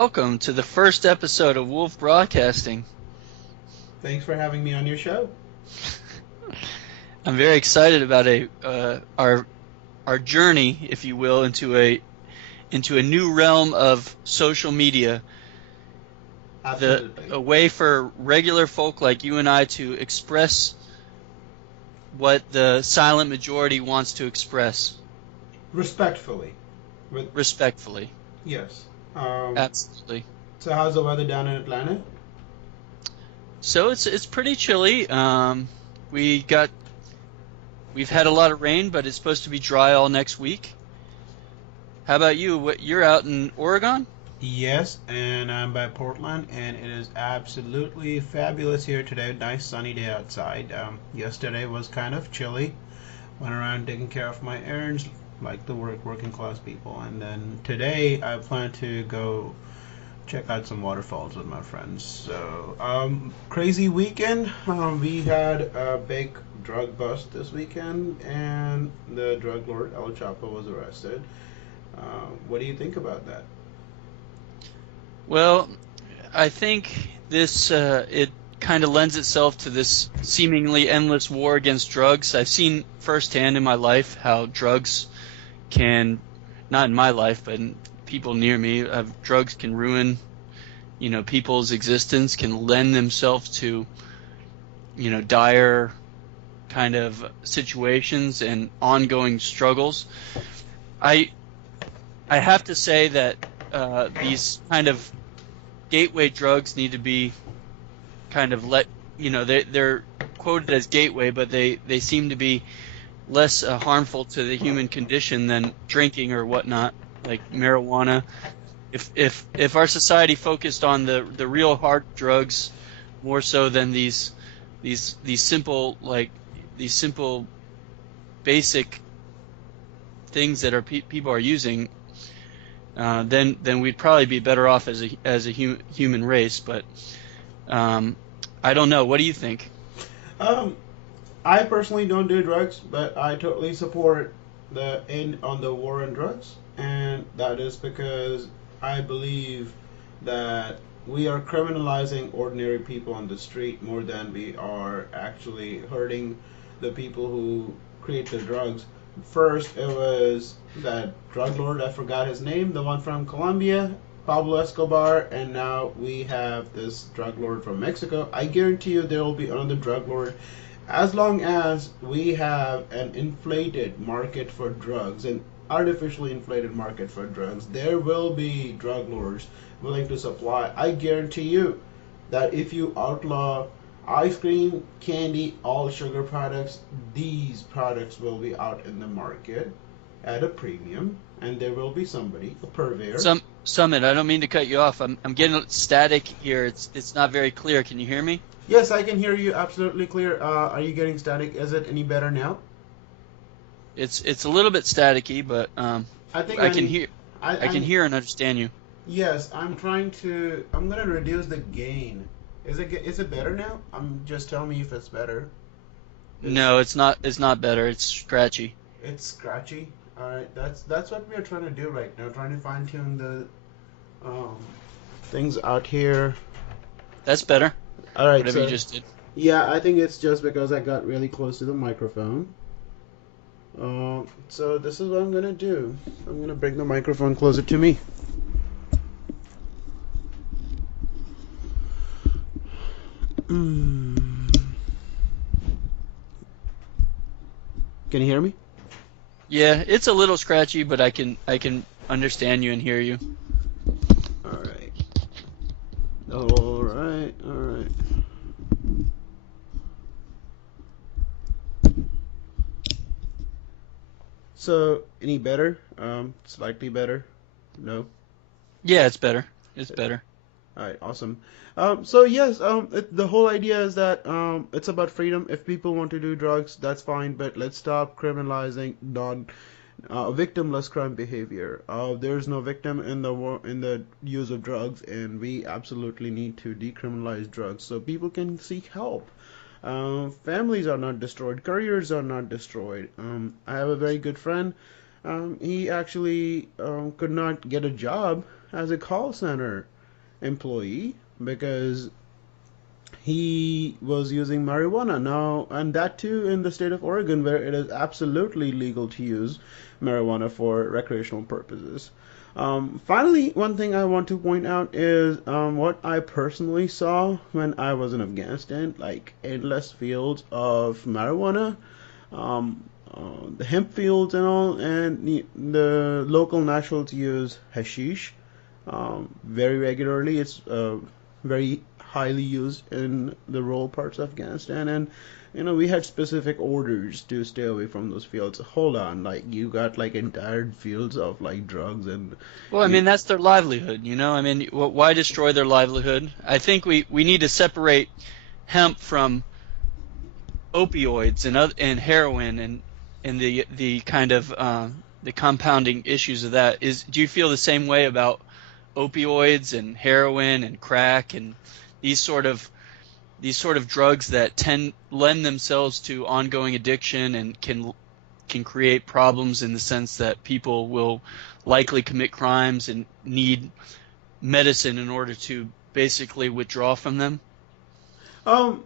Welcome to the first episode of Wolf Broadcasting. Thanks for having me on your show. I'm very excited about our journey, if you will, into a new realm of social media, Absolutely. a way for regular folk like you and I to express what the silent majority wants to express Respectfully. With respectfully. yes. Um, Absolutely. so how's the weather down in Atlanta? So it's pretty chilly. We got we've had a lot of rain, but it's supposed to be dry all next week. How about you? You're out in Oregon? Yes, and I'm by Portland, and it is absolutely fabulous here today. Nice sunny day outside. Yesterday was kind of chilly. Went around taking care of my errands, like the working class people, and then today I plan to go check out some waterfalls with my friends. So, crazy weekend. We had a big drug bust this weekend, and the drug lord El Chapo was arrested. What do you think about that? Well, I think this it kind of lends itself to this seemingly endless war against drugs. I've seen firsthand in my life how drugs can, not in my life, but in people near me, drugs can ruin, people's existence, can lend themselves to, dire kind of situations and ongoing struggles. I I have to say that these kind of gateway drugs need to be kind of they're quoted as gateway, but they seem to be less harmful to the human condition than drinking or whatnot, like marijuana. If our society focused on the real hard drugs more so than these simple these simple basic things that people are using, then we'd probably be better off as a human race. But um, I don't know. What do you think? Um, I personally don't do drugs, but I totally support the end on the war on drugs, and that is because I believe that we are criminalizing ordinary people on the street more than we are actually hurting the people who create the drugs. First, it was that drug lord, I forgot his name, the one from Colombia, Pablo Escobar, and now we have this drug lord from Mexico. I guarantee you there will be another drug lord as long as we have an inflated market for drugs, an artificially inflated market for drugs, there will be drug lords willing to supply. I guarantee you that if you outlaw ice cream, candy, all sugar products, these products will be out in the market at a premium, and there will be somebody, a purveyor. Summit, I don't mean to cut you off. I'm getting static here. It's not very clear. Can you hear me? Yes, I can hear you absolutely clear. Are you getting static? Is it any better now? It's a little bit staticky, but I think I I can need. hear I can I'm hear and understand you. Yes, I'm trying to. I'm gonna reduce the gain. Is it better now? Just tell me if it's better. Is No, it's not better. It's scratchy. it's scratchy? All right, that's what we are trying to do right now. Trying to fine tune the um, things out here. That's better. All right, Whatever you so just did. yeah, I think it's just because I got really close to the microphone. So this is what I'm gonna do. I'm gonna bring the microphone closer to me. Mm. Can you hear me? Yeah, it's a little scratchy, but I can understand you and hear you. All right. All right. All right. So, any better? Slightly better? No? Yeah, it's better. It's better. Alright, awesome. So yes, the whole idea is that it's about freedom. If people want to do drugs, that's fine, but let's stop criminalizing victimless crime behavior. There's no victim in in the use of drugs, and we absolutely need to decriminalize drugs so people can seek help. Families are not destroyed, careers are not destroyed. I have a very good friend. He actually could not get a job as a call center employee because he was using marijuana now, and that too in the state of Oregon, where it is absolutely legal to use marijuana for recreational purposes. Finally, one thing I want to point out is what I personally saw when I was in Afghanistan, like endless fields of marijuana, um, the hemp fields and all, and the local nationals use hashish very regularly. It's very highly used in the rural parts of Afghanistan, and we had specific orders to stay away from those fields. Hold on, like you got like entire fields of like drugs and Well, I you. mean, that's their livelihood, you know? I mean, why destroy their livelihood? I think we need to separate hemp from opioids and heroin and the kind of the compounding issues of that. Do you feel the same way about opioids and heroin and crack and these sort of these sort of drugs that lend themselves to ongoing addiction and can create problems in the sense that people will likely commit crimes and need medicine in order to basically withdraw from them? Um,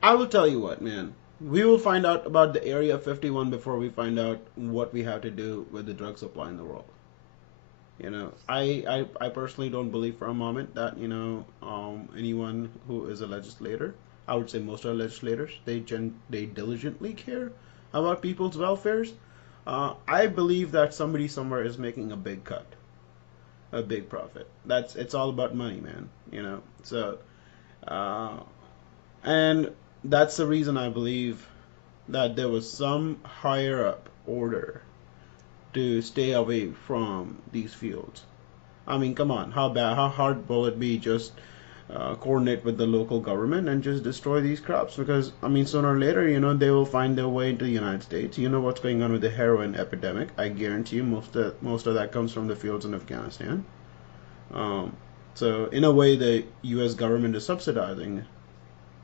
I will tell you what, man. We will find out about the Area 51 before we find out what we have to do with the drug supply in the world. I personally don't believe for a moment that anyone who is a legislator, I would say most are legislators, they diligently care about people's welfares. I believe that somebody somewhere is making a big cut, a big profit. It's all about money, man. So uh, and that's the reason I believe that there was some higher up order to stay away from these fields. I mean, come on, how hard will it be just coordinate with the local government and just destroy these crops? Because I mean, sooner or later, they will find their way into the United States. You know what's going on with the heroin epidemic? I guarantee you, most of that comes from the fields in Afghanistan. Um, so in a way, the U.S. government is subsidizing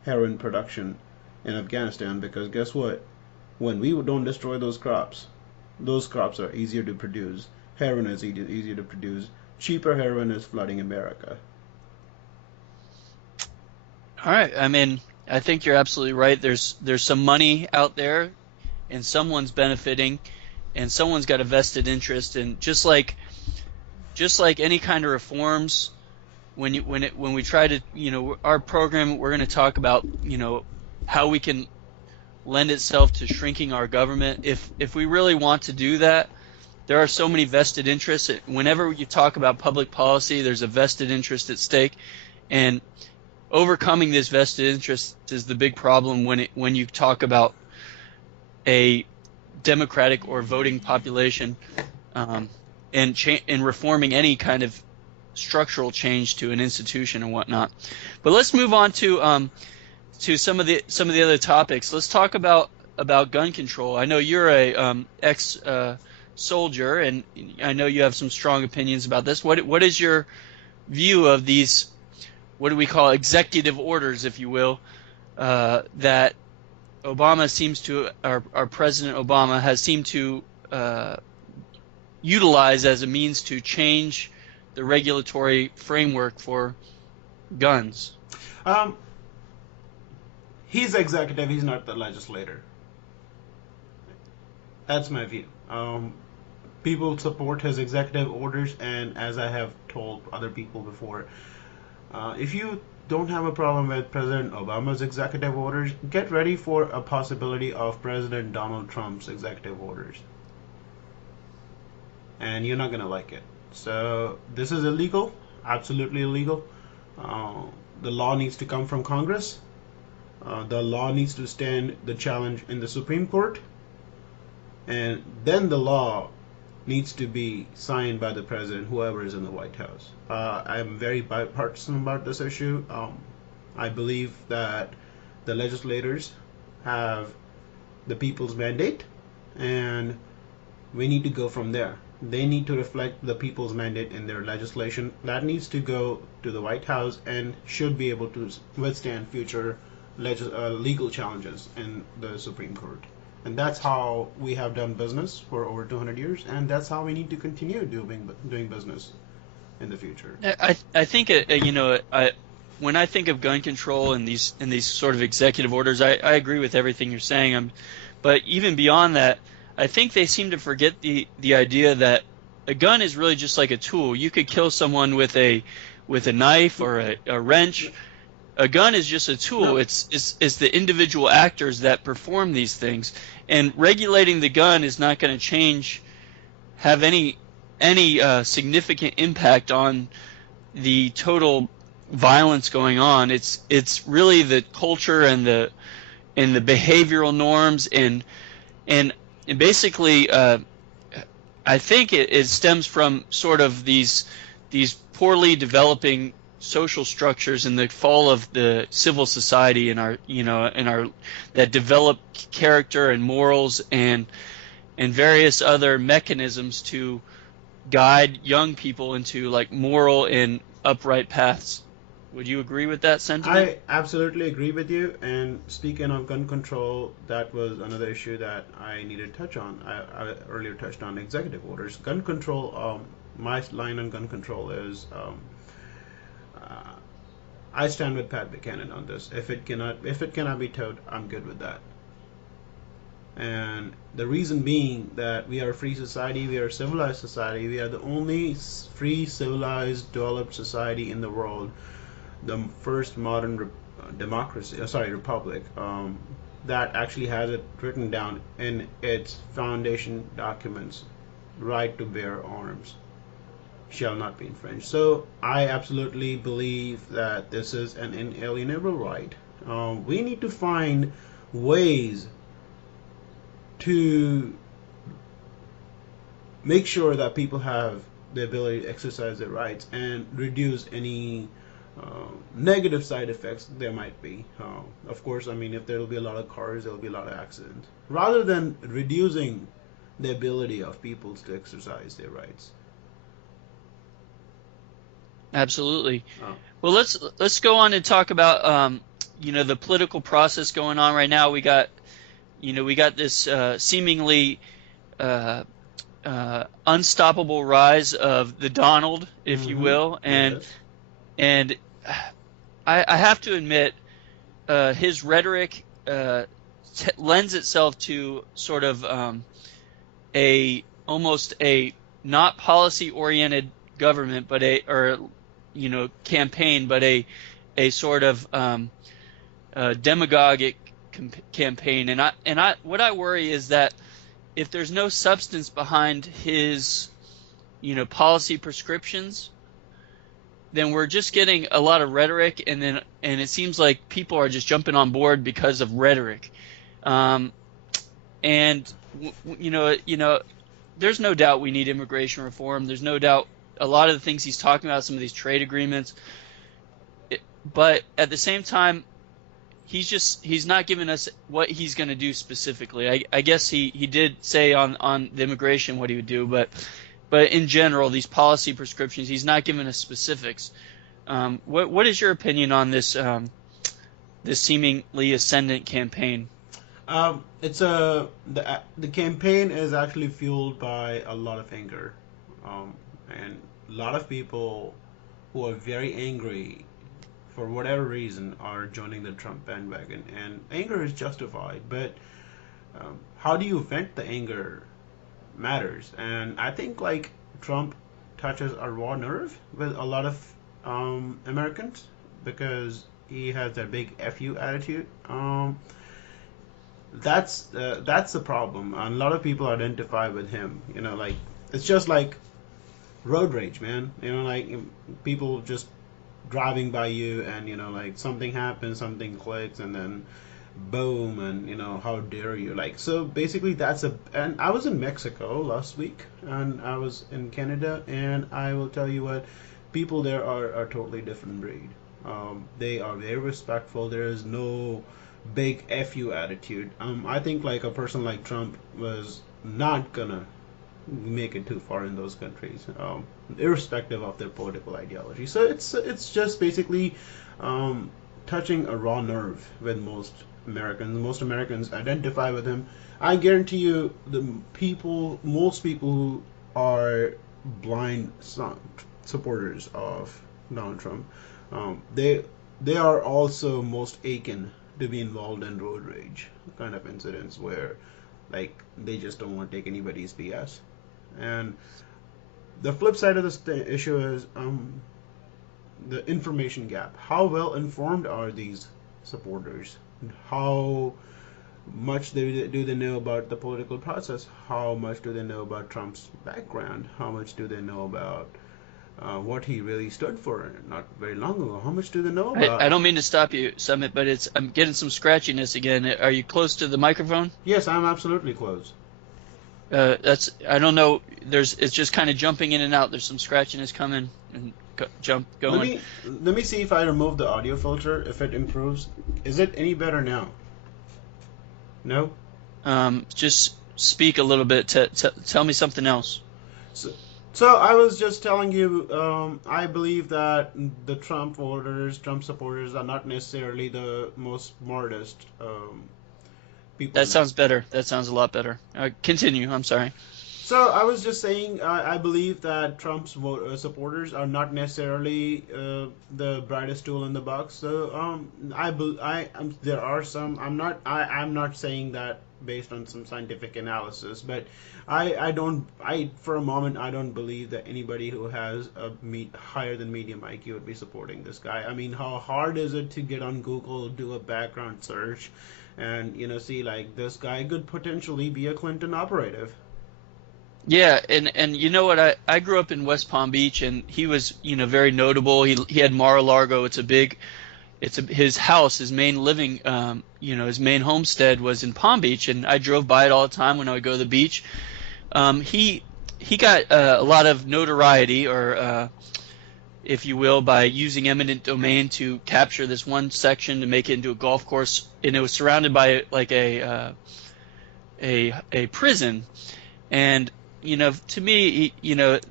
heroin production in Afghanistan because guess what? When we don't destroy those crops are easier to produce. Heroin is easier to produce. Cheaper heroin is flooding America. All right. I mean, I think you're absolutely right. There's some money out there and someone's benefiting and someone's got a vested interest, and just like any kind of reforms, when we try to, our program, we're going to talk about, how we can lend itself to shrinking our government. If we really want to do that, there are so many vested interests. Whenever you talk about public policy, there's a vested interest at stake, and overcoming this vested interest is the big problem when you talk about a democratic or voting population, um, and reforming any kind of structural change to an institution and whatnot. But let's move on to some of the other topics. Let's talk about gun control. I know you're a ex soldier, and I know you have some strong opinions about this. What is your view of these? What do we call executive orders, if you will, that Obama seems to, our President Obama has seemed to utilize as a means to change the regulatory framework for guns? Um, he's executive. He's not the legislator. That's my view. People support his executive orders, and as I have told other people before, if you don't have a problem with President Obama's executive orders, get ready for a possibility of President Donald Trump's executive orders. And you're not going to like it. So, this is illegal, absolutely illegal. Uh, the law needs to come from Congress. The law needs to stand the challenge in the Supreme Court. And then the law needs to be signed by the president, whoever is in the White House. I'm very bipartisan about this issue. I believe that the legislators have the people's mandate, and we need to go from there. They need to reflect the people's mandate in their legislation. That needs to go to the White House and should be able to withstand future legal challenges in the Supreme Court. And that's how we have done business for over 200 years, and that's how we need to continue doing business in the future. I think when I think of gun control and these sort of executive orders, I agree with everything you're saying. But even beyond that, I think they seem to forget the idea that a gun is really just like a tool. You could kill someone with a knife or a wrench. A gun is just a tool. No, It's the individual actors that perform these things, and regulating the gun is not going to have any significant impact on the total violence going on. It's really the culture and the behavioral norms and basically I think it stems from sort of these poorly developing social structures in the fall of the civil society in our that develop character and morals and various other mechanisms to guide young people into like moral and upright paths. Would you agree with that sentiment? I absolutely agree with you. And speaking of gun control, that was another issue that I needed to touch on. I earlier touched on executive orders. Gun control, my line on gun control is uh, I stand with Pat Buchanan on this. If it cannot be towed, I'm good with that. And the reason being that we are a free society, we are a civilized society, we are the only free, civilized, developed society in the world, the first modern democracy, sorry, republic, that actually has it written down in its foundation documents: right to bear arms shall not be infringed. So I absolutely believe that this is an inalienable right. We need to find ways to make sure that people have the ability to exercise their rights and reduce any negative side effects there might be. Of course, I mean, if there will be a lot of cars, there will be a lot of accidents. Rather than reducing the ability of people to exercise their rights. Absolutely. Uh, Well, let's go on and talk about the political process going on right now. We got this seemingly uh, unstoppable rise of the Donald, if you mm-hmm. will, Yes. and I have to admit, his rhetoric lends itself to sort of a almost a not policy oriented government, but campaign, but a sort of demagogic campaign. And what I worry is that if there's no substance behind his policy prescriptions, then we're just getting a lot of rhetoric, and it seems like people are just jumping on board because of rhetoric. Um, and there's no doubt we need immigration reform. There's no doubt a lot of the things he's talking about, some of these trade agreements. But at the same time, he's not giving us what he's going to do specifically. I guess he did say on the immigration what he would do, but in general, these policy prescriptions, he's not giving us specifics. What is your opinion on this seemingly ascendant campaign? The campaign is actually fueled by a lot of anger, and a lot of people who are very angry for whatever reason are joining the Trump bandwagon, and anger is justified. But how do you vent the anger matters, and I think like Trump touches a raw nerve with a lot of Americans because he has that big "fu" attitude. That's the problem. And a lot of people identify with him. Like it's just like road rage, man. Like people just driving by you, and like something happens, something clicks, and then boom, and how dare you? Like so, basically, that's a. And I was in Mexico last week, and I was in Canada, and I will tell you what, people there are a totally different breed. They are very respectful. There is no big fu attitude. I think like a person like Trump was not gonna make it too far in those countries, irrespective of their political ideology. So it's just basically touching a raw nerve with most Americans, most Americans identify with him. I guarantee you, most people who are blind supporters of Donald Trump, they are also most aching to be involved in road rage kind of incidents where, like, they just don't want to take anybody's BS. And the flip side of this issue is the information gap. How well informed are these supporters? How much do they know about the political process? How much do they know about Trump's background? How much do they know about what he really stood for not very long ago? How much do they know I about? don't mean to stop you, Summit, but I'm getting some scratchiness again. Are you close to the microphone? Yes, I'm absolutely close. That's I don't know. It's just kind of jumping in and out. There's some scratchiness coming and Let going. me let me see if I remove the audio filter if it improves. Is it any better now? No. Just speak a little bit. Tell me something else. So, so I was just telling you, I believe that the Trump supporters, are not necessarily the most smartest people That in the. sounds better. That sounds a lot better. Continue. I'm sorry. So I was just saying, I believe that Trump's supporters are not necessarily the brightest tool in the box. So there are some. I'm not saying that based on some scientific analysis, but I don't. For a moment I don't believe that anybody who has a higher than medium IQ would be supporting this guy. I mean, how hard is it to get on Google, do a background search, and see like this guy could potentially be a Clinton operative. Yeah, and you know what? I grew up in West Palm Beach, and he was very notable. He had Mar-a-Lago. His house, his main living, his main homestead was in Palm Beach, and I drove by it all the time when I would go to the beach. He got a lot of notoriety, or if you will, by using eminent domain to capture this one section to make it into a golf course, and it was surrounded by like a prison. And to me,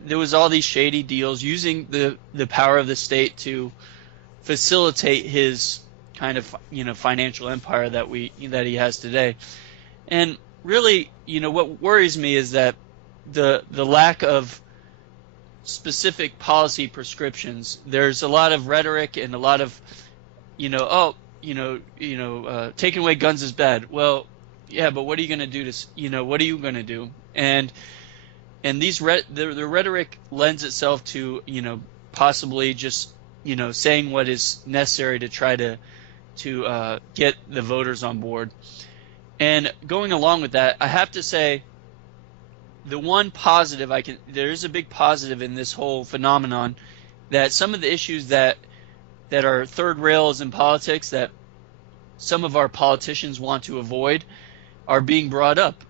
there was all these shady deals using the power of the state to facilitate his kind of financial empire that he has today. And really, what worries me is that the lack of specific policy prescriptions. There's a lot of rhetoric and a lot of taking away guns is bad. Well, yeah, but what are you going to do what are you going to do? And the rhetoric lends itself to possibly just saying what is necessary to try to get the voters on board. And going along with that, I have to say the one positive there is a big positive in this whole phenomenon, that some of the issues that are third rails in politics that some of our politicians want to avoid are being brought up.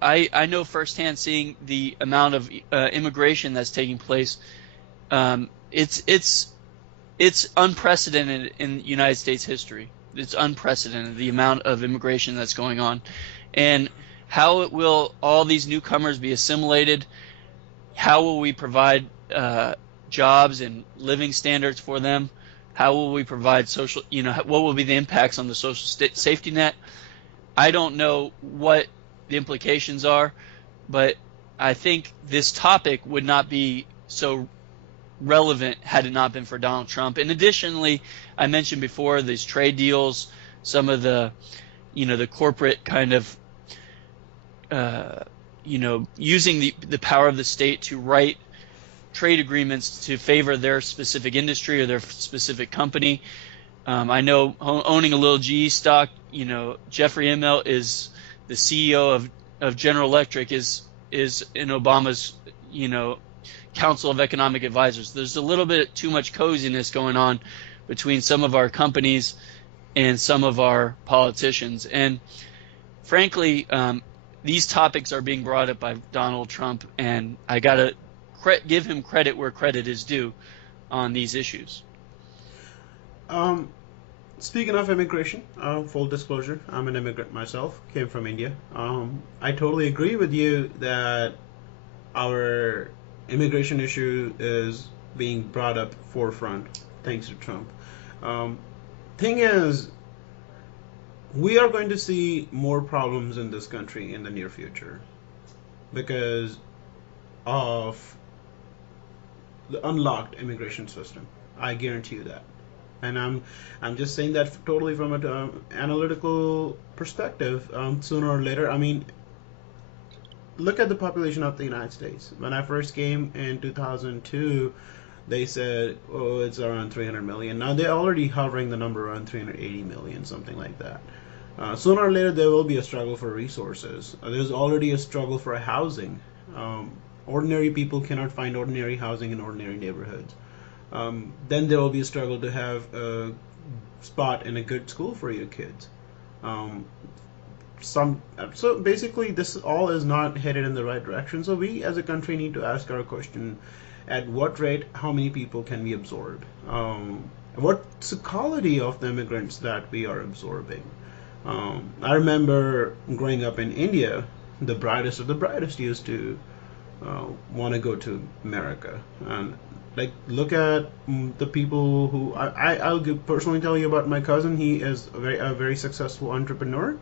I know firsthand, seeing the amount of immigration that's taking place. It's unprecedented in United States history. It's unprecedented, the amount of immigration that's going on, and how will all these newcomers be assimilated? How will we provide jobs and living standards for them? How will we provide social? What will be the impacts on the social safety net? I don't know what the implications are, but I think this topic would not be so relevant had it not been for Donald Trump. And additionally, I mentioned before these trade deals, some of the corporate kind of using the power of the state to write trade agreements to favor their specific industry or their specific company. I know owning a little GE stock, Jeffrey Immelt is the CEO of General Electric, is in Obama's, Council of Economic Advisors. There's a little bit too much coziness going on between some of our companies and some of our politicians. And frankly, these topics are being brought up by Donald Trump, and I got to give him credit where credit is due on these issues. Um, Speaking of immigration, full disclosure, I'm an immigrant myself, came from India. I totally agree with you that our immigration issue is being brought up forefront thanks to Trump. Um, Thing is, we are going to see more problems in this country in the near future because of the unlocked immigration system. I guarantee you that. And I'm just saying that totally from an analytical perspective. Sooner or later, I mean, look at the population of the United States. When I first came in 2002, they said, oh, it's around 300 million. Now they're already hovering the number around 380 million, something like that. Sooner or later, there will be a struggle for resources. There's already a struggle for housing. Um, Ordinary people cannot find ordinary housing in ordinary neighborhoods. Then there will be a struggle to have a spot in a good school for your kids. Um, so basically, this all is not headed in the right direction. So we, as a country, need to ask our question: at what rate, how many people can we absorb? What's the quality of the immigrants that we are absorbing? I remember growing up in India, the brightest of the brightest used to want to go to America. And like, look at the people who I'll personally tell you about my cousin. He is a very successful entrepreneur.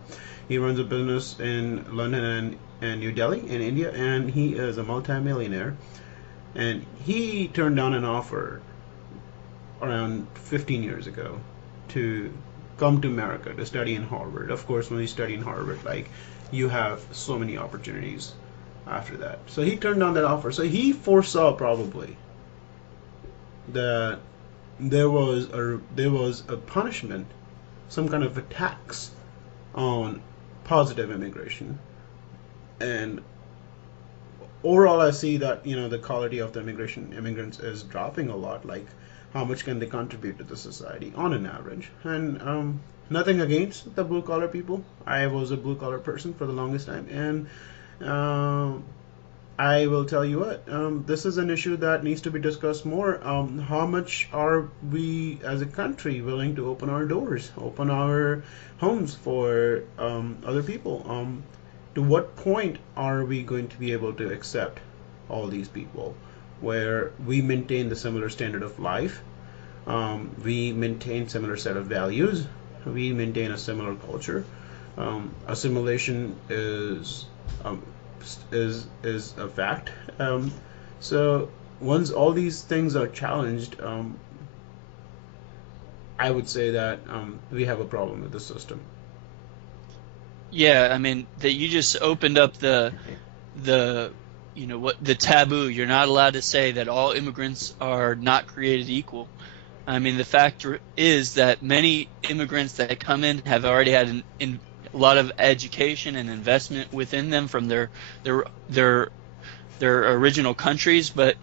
He runs a business in London and New Delhi in India, and he is a multimillionaire. And he turned down an offer around 15 years ago to come to America to study in Harvard. Of course, when you study in Harvard, like, you have so many opportunities after that. So he turned down that offer. So he foresaw probably that there was a punishment, some kind of a tax on positive immigration. And overall, I see that the quality of the immigrants is dropping a lot. Like, how much can they contribute to the society on an average? And nothing against the blue collar people. I was a blue collar person for the longest time, and uh, I will tell you what, this is an issue that needs to be discussed more. How much are we as a country willing to open our doors, open our homes for other people? To what point are we going to be able to accept all these people where we maintain the similar standard of life, we maintain similar set of values, we maintain a similar culture? Assimilation um, is a fact. So once all these things are challenged, I would say that we have a problem with the system. Yeah, I mean that you just opened up the what the taboo. You're not allowed to say that all immigrants are not created equal. I mean, the fact is that many immigrants that come in have already had a lot of education and investment within them from their their their original countries, but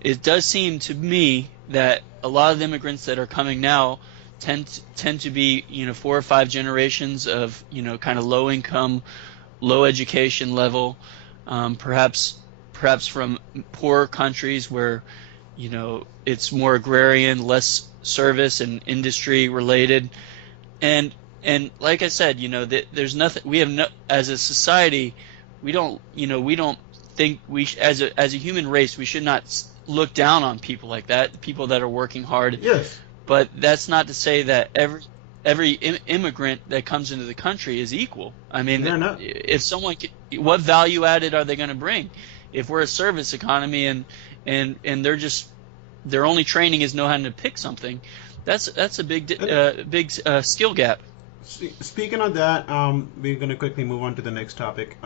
it does seem to me that a lot of the immigrants that are coming now tend to be 4 or 5 generations of kind of low income, low education level, perhaps from poorer countries where it's more agrarian, less service and industry related, and like I said, there's nothing we have no, as a society, we don't think as a human race we should not look down on people like that, people that are working hard. Yes, But that's not to say that every immigrant that comes into the country is equal. I mean, they're not. if someone, what value added are they going to bring? If we're a service economy and their only training is know how to pick something, that's a big skill gap. Speaking of that, we're going to quickly move on to the next topic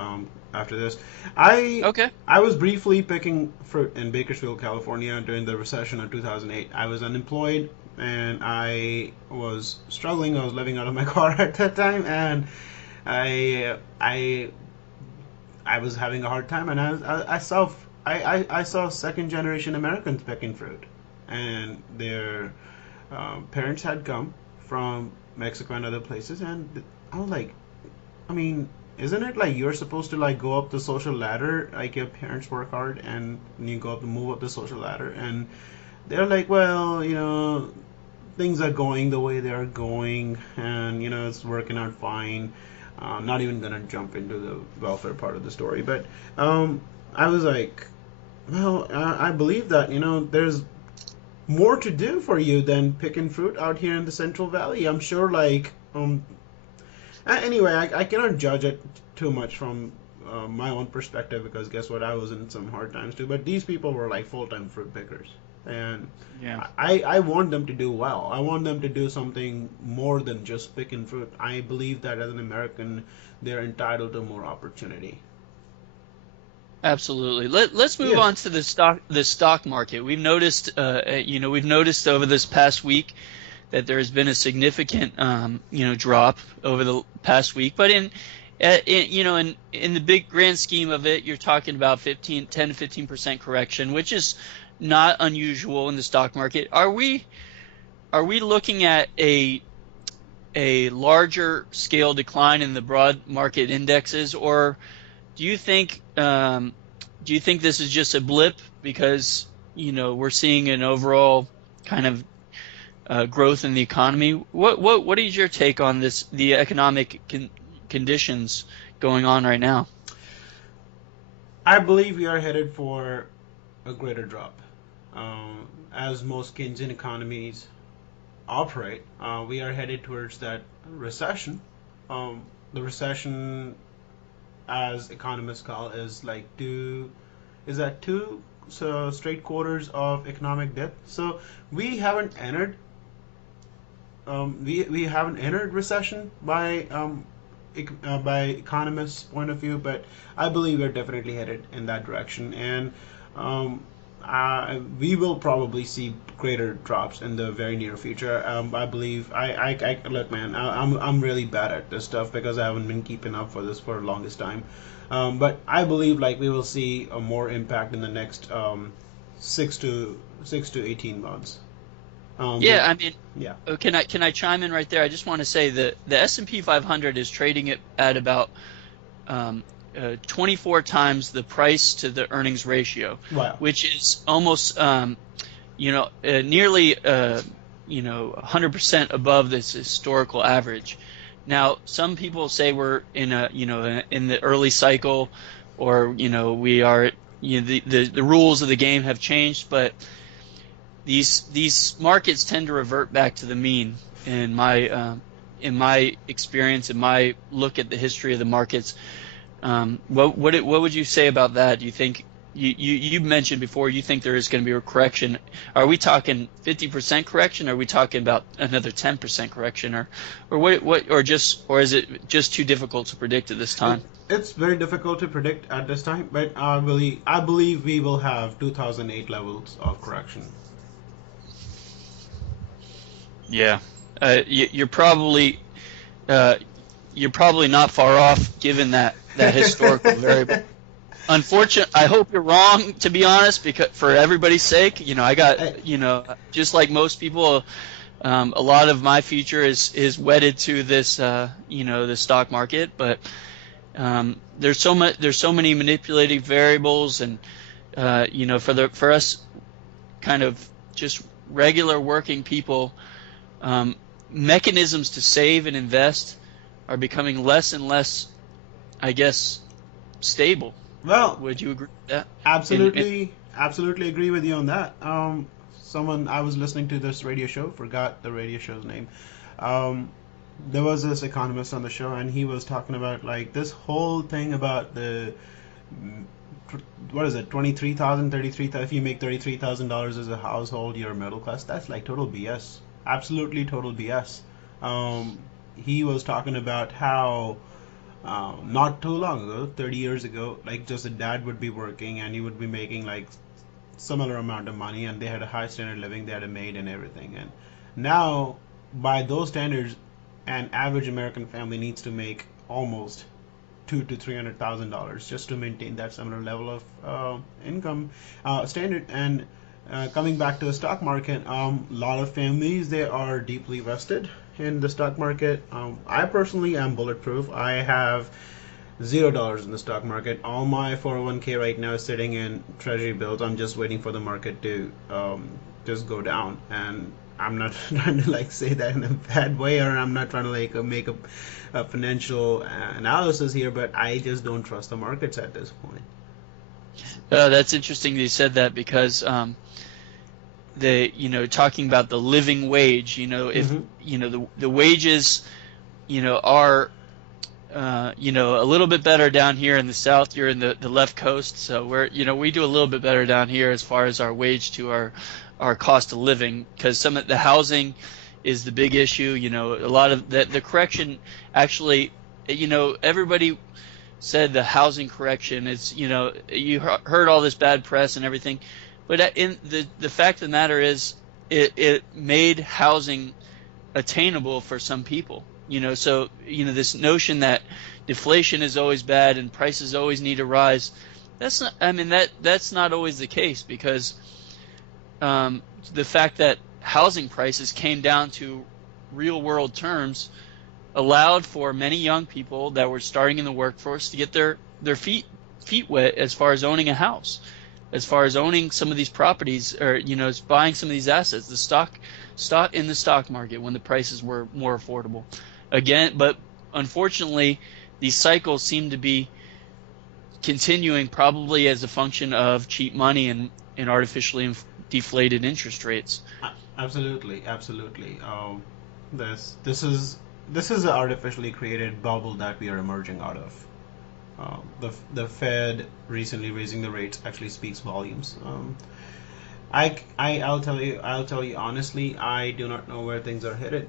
after this. I Okay. I was briefly picking fruit in Bakersfield, California during the recession of 2008. I was unemployed and I was struggling. I was living out of my car at that time, and I I I was having a hard time, and I saw second generation Americans picking fruit, and their parents had come from Mexico and other places, and I was like, I mean, isn't it like you're supposed to like go up the social ladder, like your parents work hard and you go up move up the social ladder, and they're like, well, things are going the way they are going, and it's working out fine. I'm not even gonna jump into the welfare part of the story, but I was like, well, I believe that there's more to do for you than picking fruit out here in the Central Valley. I'm sure, like, Anyway, I cannot judge it too much from my own perspective because guess what? I was in some hard times too. But these people were like full-time fruit pickers, and Yeah. I want them to do well. I want them to do something more than just picking fruit. I believe that as an American, they're entitled to more opportunity. Absolutely. Let's move Yes. on to the stock market. We've noticed over this past week that there has been a significant drop over the past week, but in the big grand scheme of it, you're talking about 10 to 15% correction, which is not unusual in the stock market. Are we looking at a larger scale decline in the broad market indexes, or do you think this is just a blip because we're seeing an overall kind of growth in the economy? What is your take on this, the economic conditions going on right now? I believe we are headed for a greater drop. As most Keynesian economies operate, we are headed towards that recession. The recession, as economists call, is like is that two straight quarters of economic dip. So we haven't entered we haven't entered recession by economists' point of view, but I believe we're definitely headed in that direction, and um, we will probably see greater drops in the very near future. I believe I look, man. I'm really bad at this stuff because I haven't been keeping up for this for the longest time. But I believe like we will see a more impact in the next 6 to 18 months. Yeah, I mean, Yeah. can I chime in right there? I just want to say that the S&P 500 is trading at about 24 times the price to the earnings ratio, Wow. which is almost nearly 100% above this historical average. Now, some people say we're in the early cycle, or we are the rules of the game have changed, but these markets tend to revert back to the mean in my experience, in my look at the history of the markets. What would you say about that? Do you think you mentioned before you think there is going to be a correction? Are we talking 50% correction? Or are we talking about another 10% correction, or is it just too difficult to predict at this It, time? it's very difficult to predict at this time, but I believe we will have 2008 levels of correction. Yeah, you're probably uh, you're probably not far off given that historical variable. I hope you're wrong, to be honest, because for everybody's sake, I I- got, just like most people, a lot of my future is wedded to this, the stock market. But there's so many manipulating variables, and for us kind of just regular working people, um, mechanisms to save and invest are becoming less and less, I guess, stable. well, Would you agree with that? And absolutely agree with you on that. Someone I was listening to this radio show, forgot the radio show's name. Um, there was this economist on the show, and he was talking about like this whole thing about the mm, what is it, 23,000, 33,000. If you make $33,000 as a household, you're middle class. That's like total BS. Absolutely total BS. Um, he was talking about how not too long ago, 30 years ago, like just a dad would be working and he would be making like similar amount of money, and they had a high standard of living, they had a maid and everything. And now, by those standards, an average American family needs to make almost $200,000 to $300,000 just to maintain that similar level of income standard. And coming back to the stock market, a lot of families they are deeply vested in the stock market. I personally am bulletproof. I have $0 in the stock market. All my 401k right now is sitting in treasury bills. I'm just waiting for the market to just go down. And I'm not trying to like say that in a bad way, or I'm not trying to like make a financial analysis here, but I just don't trust the markets at this point. that's interesting that you said that because talking about the living wage, if Mm-hmm. the wages, are. a little bit better down here in the South. You're in the left coast, so we do a little bit better down here as far as our wage to our cost of living, because some of the housing is the big issue. A lot of the correction actually, everybody said the housing correction is, you heard all this bad press and everything, but in the fact of the matter is it made housing attainable for some people. So this notion that deflation is always bad and prices always need to rise, that's not. I mean that's not always the case, because the fact that housing prices came down to real world terms allowed for many young people that were starting in the workforce to get their feet wet as far as owning a house, as far as owning some of these properties, or buying some of these assets, the stock in the stock market when the prices were more affordable. Again, but unfortunately, these cycles seem to be continuing, probably as a function of cheap money and artificially deflated interest rates. Absolutely, absolutely. This is an artificially created bubble that we are emerging out of. The Fed recently raising the rates actually speaks volumes. I'll tell you honestly, I do not know where things are headed.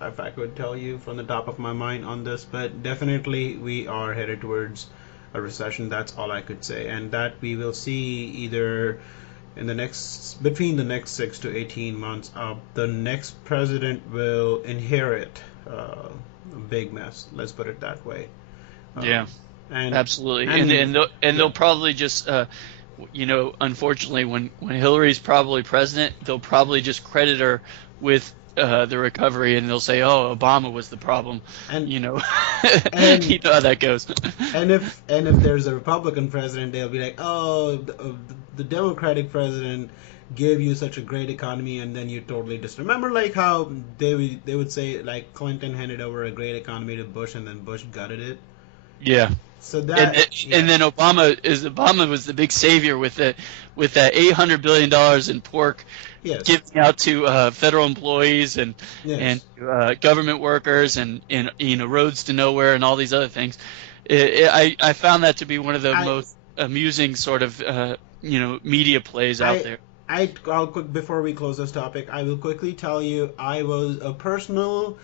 If I could tell you from the top of my mind on this, but definitely we are headed towards a recession. That's all I could say, and that we will see either between the next 6 to 18 months. The next president will inherit a big mess. Let's put it that way. Yeah, Um, and absolutely. and They'll yeah, probably just unfortunately, when Hillary's probably president, they'll probably just credit her with the recovery, and they'll say, "Oh, Obama was the problem." and You know, and you know how that goes. and if there's a Republican president, they'll be like, oh, the Democratic president gave you such a great economy, and then you totally just remember like how they would say like Clinton handed over a great economy to Bush, and then Bush gutted it. Yeah. So And that, and yeah, then Obama was the big savior with that $800 billion in pork yes, giving out to federal employees and yes. government workers and roads to nowhere and all these other things. I found that to be one of the I most amusing sort of media plays out I there. I'll quick before we close this topic, I will quickly tell you I was a personal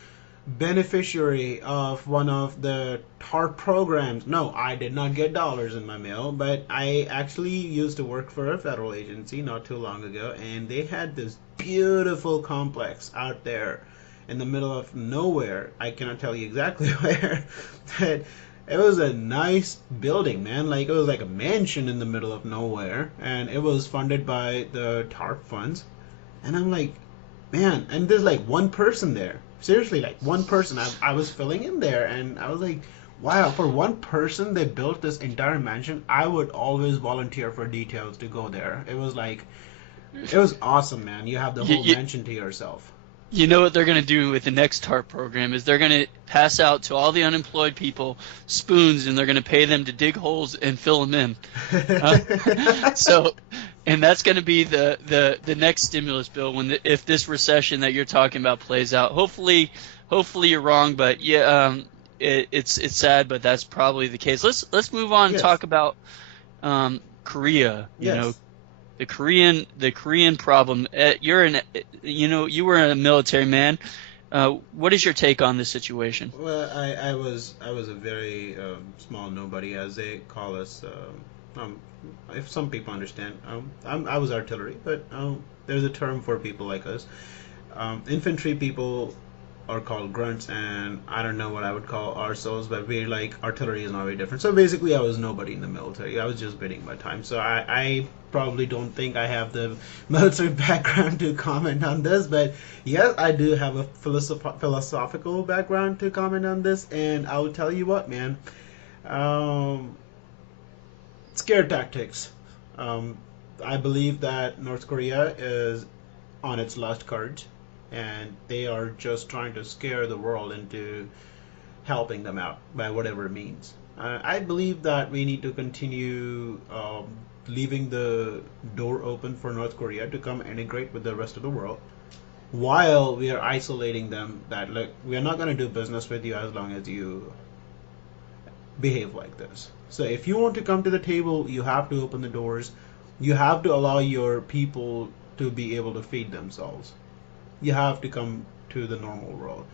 beneficiary of one of the TARP programs. No, I did not get dollars in my mail, but I actually used to work for a federal agency not too long ago, and they had this beautiful complex out there in the middle of nowhere. I cannot tell you exactly where, but it was a nice building, man. Like it was like a mansion in the middle of nowhere, and it was funded by the TARP funds. And I'm like, man, and there's like one person there. Seriously, like one person. I was filling in there, and I was like, wow, for one person they built this entire mansion. I would always volunteer for details to go there. It was awesome, man. You have the You, whole you, mansion to yourself. You know what they're going to do with the next TARP program is they're going to pass out to all the unemployed people spoons, and they're going to pay them to dig holes and fill them in. Uh, so, and that's going to be the next stimulus bill if this recession that you're talking about plays out. Hopefully you're wrong, but yeah, it's sad, but that's probably the case. Let's move on and Yes, talk about Korea. yes. The Korean problem. You were a military man. What is your take on this situation? Well, I was a very small nobody, as they call us. If some people understand, I was artillery, but there's a term for people like us. Infantry people are called grunts, and I don't know what I would call ourselves, but we're like artillery is not very different. So basically, I was nobody in the military. I was just bidding my time. So I probably don't think I have the military background to comment on this, but yes, I do have a philosophical background to comment on this, and I'll tell you what, man. Um, Scare tactics. Um, I believe that North Korea is on its last cards, and they are just trying to scare the world into helping them out by whatever means. I believe that we need to continue leaving the door open for North Korea to come integrate with the rest of the world, while we are isolating them. That look, we are not going to do business with you as long as you behave like this. So if you want to come to the table, you have to open the doors. You have to allow your people to be able to feed themselves. You have to come to the normal world.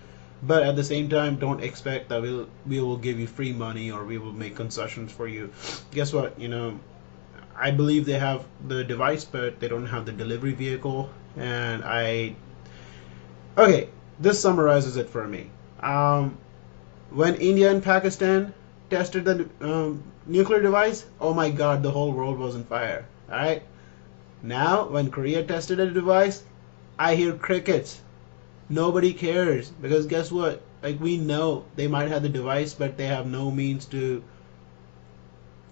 But at the same time, don't expect that we will give you free money or we will make concessions for you. Guess what? I believe they have the device, but they don't have the delivery vehicle. And okay, this summarizes it for me. Um, when India and Pakistan tested the nuclear device, oh my God, the whole world was on fire. All right. Now, when Korea tested a device, I hear crickets. Nobody cares because guess what? Like we know they might have the device, but they have no means to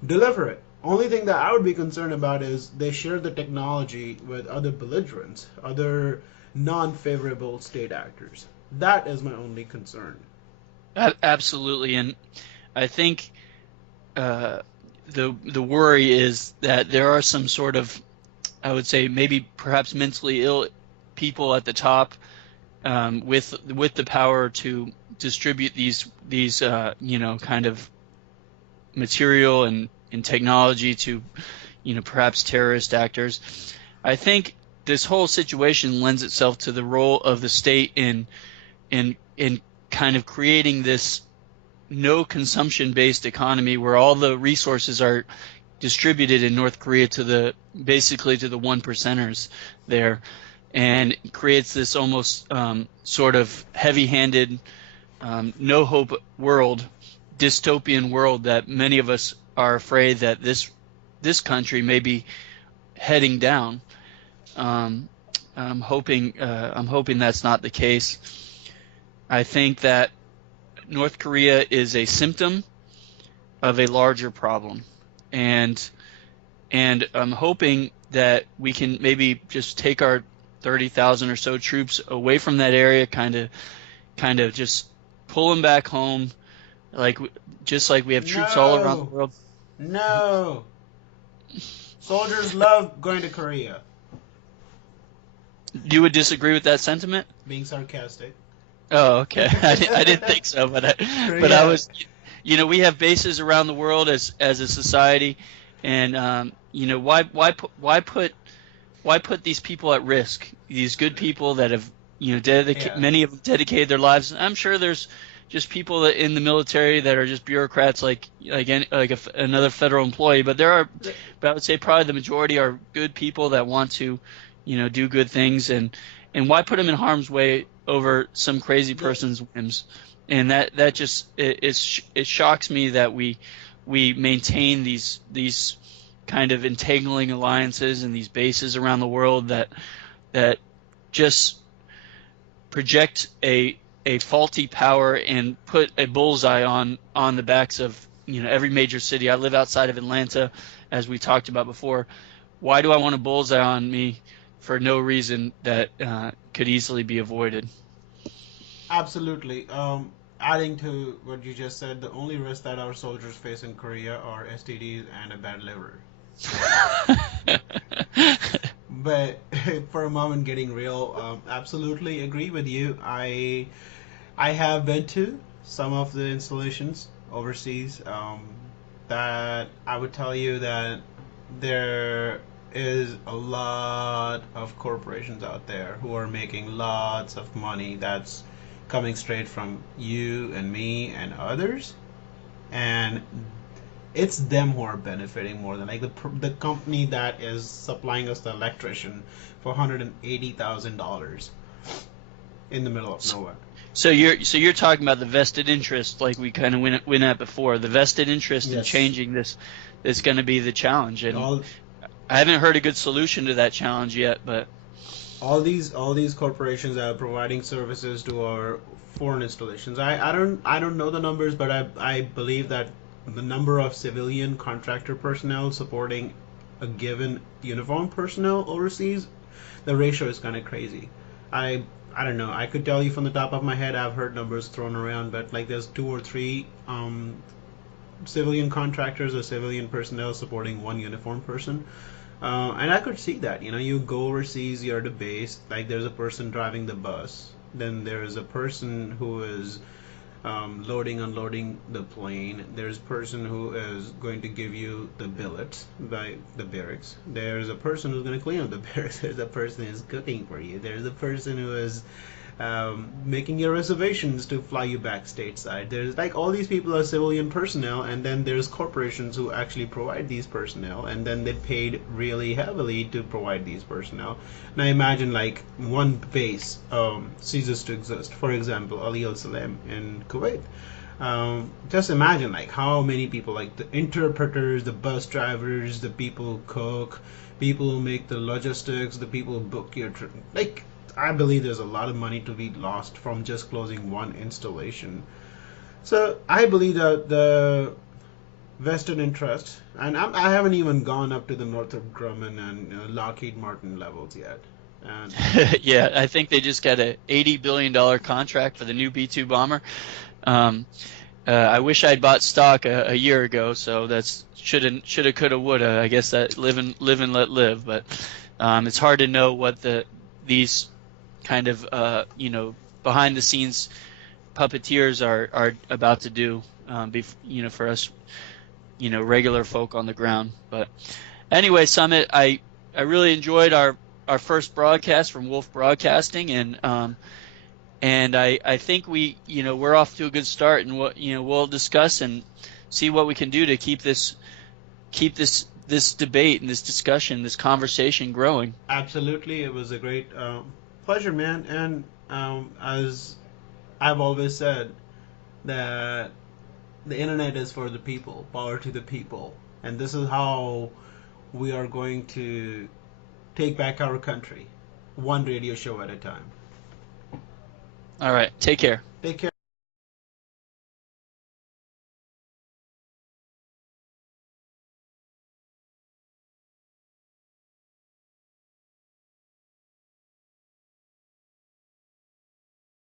deliver it. Only thing that I would be concerned about is they share the technology with other belligerents, other non-favorable state actors. That is my only concern. Absolutely, and I think the worry is that there are some sort of, I would say, maybe perhaps mentally ill people at the top, with the power to distribute these kind of material and technology to perhaps terrorist actors. I think this whole situation lends itself to the role of the state in kind of creating this no consumption based economy where all the resources are distributed in North Korea basically to the one percenters there, and creates this almost sort of heavy-handed, no hope world, dystopian world that many of us are afraid that this country may be heading down. I'm hoping that's not the case. I think that North Korea is a symptom of a larger problem, and I'm hoping that we can maybe just take our 30,000 or so troops away from that area, kind of just pull them back home, just like we have troops all around the No, world. no. Soldiers love going to Korea. You would disagree with that sentiment? Being sarcastic. Oh, okay. I didn't think so, but I Korea. was, we have bases around the world as a society, and why put these people at risk? These good people that have Yeah. many of them dedicated their lives. I'm sure there's just people in the military that are just bureaucrats another federal employee, but I would say probably the majority are good people that want to do good things, and why put them in harm's way over some crazy The, person's whims? And that just it shocks me that we maintain these kind of entangling alliances and these bases around the world that just project a faulty power and put a bullseye on the backs of every major city. I live outside of Atlanta, as we talked about before. Why do I want a bullseye on me for no reason that could easily be avoided? absolutely. Adding to what you just said, the only risk that our soldiers face in Korea are STDs and a bad liver. But for a moment, getting real, absolutely agree with you. I have been to some of the installations overseas. That I would tell you that there is a lot of corporations out there who are making lots of money that's coming straight from you and me and others, and it's them who are benefiting more than like the company that is supplying us the electrician for $180,000 in the middle of nowhere. So you're talking about the vested interest, like we kind of went at before. The vested interest in Yes, changing this is going to be the challenge, and all I haven't heard a good solution to that challenge yet. But all these corporations are providing services to our foreign installations. I don't know the numbers, but I believe that the number of civilian contractor personnel supporting a given uniform personnel overseas, the ratio is kind of crazy. I I don't know. I could tell you from the top of my head. I've heard numbers thrown around, but like there's two or three civilian contractors or civilian personnel supporting one uniform person. And I could see that. You go overseas, you're at a base, like there's a person driving the bus, then there's a person who is loading, unloading the plane. There's a person who is going to give you the billets by the barracks. There's a person who's going to clean up the barracks. There's a person who's cooking for you. There's a person who is making your reservations to fly you back stateside. There's like all these people are civilian personnel, and then there's corporations who actually provide these personnel, and then they paid really heavily to provide these personnel. Now imagine like one base ceases to exist. For example, Ali Al Salem in Kuwait. Just imagine like how many people, like the interpreters, the bus drivers, the people who cook, people who make the logistics, the people who book your trip. Like I believe there's a lot of money to be lost from just closing one installation. So I believe that the vested interest, and I haven't even gone up to the Northrop Grumman and Lockheed Martin levels yet. And Yeah, I think they just got a $80 billion contract for the new B-2 bomber. Um, I wish I'd bought stock a year ago, so that's shoulda, coulda, woulda. I guess that live and let live. But it's hard to know what these kind of behind the scenes puppeteers are about to do. For us, regular folk on the ground. But anyway, Summit, I really enjoyed our first broadcast from Wolf Broadcasting, and I think we're off to a good start, and we'll discuss and see what we can do to keep this debate and this discussion, this conversation growing. absolutely, it was a great pleasure, man. And as I've always said, that the internet is for the people, power to the people, and this is how we are going to take back our country, one radio show at a time. All right, take care. Take care.